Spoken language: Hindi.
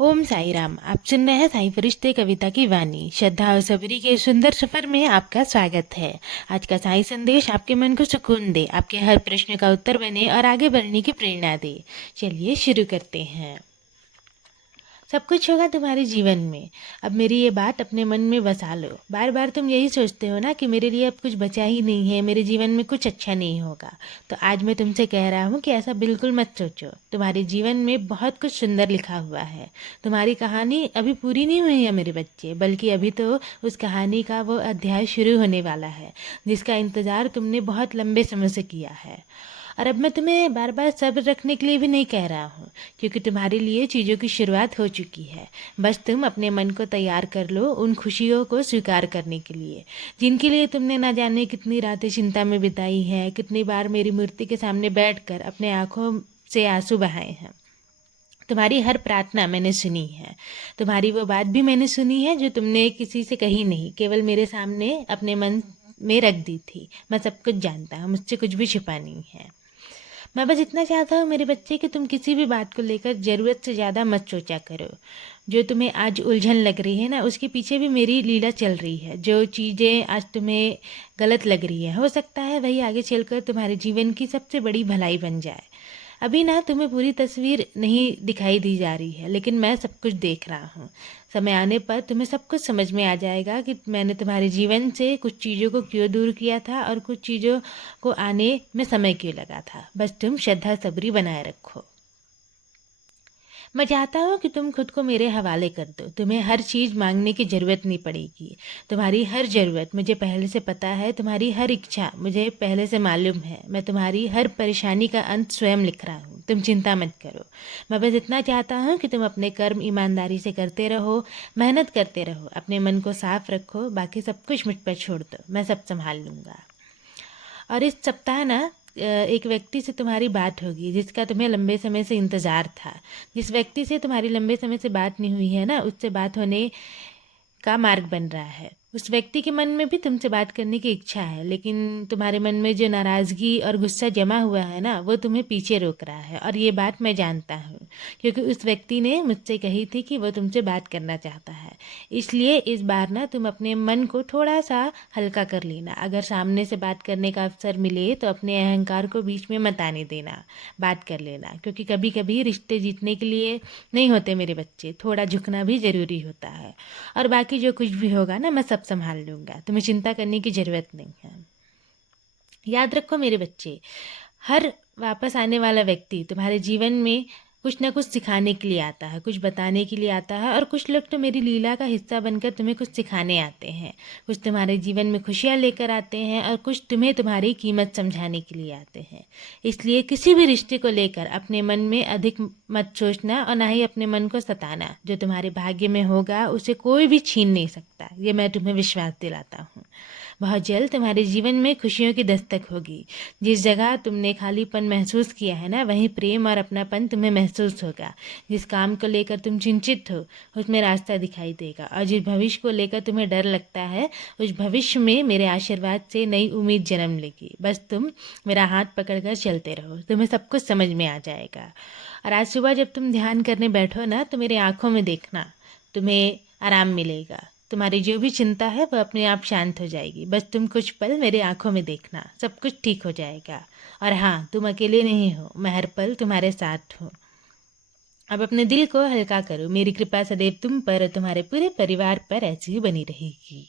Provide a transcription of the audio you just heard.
ओम साई राम। आप सुन रहे हैं साई फरिश्ते कविता की वाणी। श्रद्धा और सबरी के सुंदर सफर में आपका स्वागत है। आज का साई संदेश आपके मन को सुकून दे, आपके हर प्रश्न का उत्तर बने और आगे बढ़ने की प्रेरणा दे। चलिए शुरू करते हैं। सब कुछ होगा तुम्हारे जीवन में। अब मेरी ये बात अपने मन में बसा लो। बार बार तुम यही सोचते हो ना कि मेरे लिए अब कुछ बचा ही नहीं है, मेरे जीवन में कुछ अच्छा नहीं होगा। तो आज मैं तुमसे कह रहा हूँ कि ऐसा बिल्कुल मत सोचो। तुम्हारे जीवन में बहुत कुछ सुंदर लिखा हुआ है। तुम्हारी कहानी अभी पूरी नहीं हुई है मेरे बच्चे, बल्कि अभी तो उस कहानी का वो अध्याय शुरू होने वाला है जिसका इंतज़ार तुमने बहुत लंबे समय से किया है। और अब मैं तुम्हें बार बार सब्र रखने के लिए भी नहीं कह रहा हूँ, क्योंकि तुम्हारे लिए चीज़ों की शुरुआत हो चुकी है। बस तुम अपने मन को तैयार कर लो उन खुशियों को स्वीकार करने के लिए जिनके लिए तुमने ना जाने कितनी रातें चिंता में बिताई हैं, कितनी बार मेरी मूर्ति के सामने बैठकर अपने आंखों से आंसू बहाए हैं। तुम्हारी हर प्रार्थना मैंने सुनी है। तुम्हारी वो बात भी मैंने सुनी है जो तुमने किसी से कही नहीं, केवल मेरे सामने अपने मन में रख दी थी। मैं सब कुछ जानता हूँ, मुझसे कुछ भी छिपा नहीं है। मैं बस इतना चाहता हूँ मेरे बच्चे कि तुम किसी भी बात को लेकर ज़रूरत से ज़्यादा मत सोचा करो। जो तुम्हें आज उलझन लग रही है ना, उसके पीछे भी मेरी लीला चल रही है। जो चीज़ें आज तुम्हें गलत लग रही है, हो सकता है वही आगे चलकर तुम्हारे जीवन की सबसे बड़ी भलाई बन जाए। अभी ना तुम्हें पूरी तस्वीर नहीं दिखाई दी जा रही है, लेकिन मैं सब कुछ देख रहा हूँ। समय आने पर तुम्हें सब कुछ समझ में आ जाएगा कि मैंने तुम्हारे जीवन से कुछ चीज़ों को क्यों दूर किया था और कुछ चीज़ों को आने में समय क्यों लगा था। बस तुम श्रद्धा सबरी बनाए रखो। मैं चाहता हूँ कि तुम खुद को मेरे हवाले कर दो। तुम्हें हर चीज़ मांगने की ज़रूरत नहीं पड़ेगी। तुम्हारी हर ज़रूरत मुझे पहले से पता है, तुम्हारी हर इच्छा मुझे पहले से मालूम है। मैं तुम्हारी हर परेशानी का अंत स्वयं लिख रहा हूँ, तुम चिंता मत करो। मैं बस इतना चाहता हूँ कि तुम अपने कर्म ईमानदारी से करते रहो, मेहनत करते रहो, अपने मन को साफ रखो। बाकी सब कुछ मुझ पर छोड़ दो, मैं सब संभाल लूँगा। और इस सप्ताह ना एक व्यक्ति से तुम्हारी बात होगी जिसका तुम्हें लंबे समय से इंतज़ार था। जिस व्यक्ति से तुम्हारी लंबे समय से बात नहीं हुई है ना, उससे बात होने का मार्ग बन रहा है। उस व्यक्ति के मन में भी तुमसे बात करने की इच्छा है, लेकिन तुम्हारे मन में जो नाराज़गी और गुस्सा जमा हुआ है ना, वो तुम्हें पीछे रोक रहा है। और ये बात मैं जानता हूँ, क्योंकि उस व्यक्ति ने मुझसे कही थी कि वो तुमसे बात करना चाहता है। इसलिए इस बार ना तुम अपने मन को थोड़ा सा हल्का कर लेना। अगर सामने से बात करने का अवसर मिले तो अपने अहंकार को बीच में मत आने देना, बात कर लेना। क्योंकि कभी कभी रिश्ते जीतने के लिए नहीं होते मेरे बच्चे, थोड़ा झुकना भी ज़रूरी होता है। और बाकी जो कुछ भी होगा ना, मैं सब संभाल लूँगा, तुम्हें चिंता करने की ज़रूरत नहीं है। याद रखो मेरे बच्चे, हर वापस आने वाला व्यक्ति तुम्हारे जीवन में कुछ ना कुछ सिखाने के लिए आता है, कुछ बताने के लिए आता है। और कुछ लोग तो मेरी लीला का हिस्सा बनकर तुम्हें कुछ सिखाने आते हैं। कुछ तुम्हारे जीवन में खुशियाँ लेकर आते हैं और कुछ तुम्हें तुम्हारी कीमत समझाने के लिए आते हैं। इसलिए किसी भी रिश्ते को लेकर अपने मन में अधिक मत सोचना और ना ही अपने मन को सताना। जो तुम्हारे भाग्य में होगा उसे कोई भी छीन नहीं सकता, ये मैं तुम्हें विश्वास दिलाता हूँ। बहुत जल्द तुम्हारे जीवन में खुशियों की दस्तक होगी। जिस जगह तुमने खालीपन महसूस किया है ना, वहीं प्रेम और अपनापन तुम्हें महसूस होगा। जिस काम को लेकर तुम चिंतित हो, उसमें रास्ता दिखाई देगा। और जिस भविष्य को लेकर तुम्हें डर लगता है, उस भविष्य में मेरे आशीर्वाद से नई उम्मीद जन्म लेगी। बस तुम मेरा हाथ पकड़कर चलते रहो, तुम्हें सब कुछ समझ में आ जाएगा। और आज सुबह जब तुम ध्यान करने बैठो ना, तो मेरे आँखों में देखना, तुम्हें आराम मिलेगा। तुम्हारी जो भी चिंता है वो अपने आप शांत हो जाएगी। बस तुम कुछ पल मेरे आंखों में देखना, सब कुछ ठीक हो जाएगा। और हाँ, तुम अकेले नहीं हो, मैं हर पल तुम्हारे साथ हूँ। अब अपने दिल को हल्का करो। मेरी कृपा सदैव तुम पर और तुम्हारे पूरे परिवार पर ऐसी ही बनी रहेगी।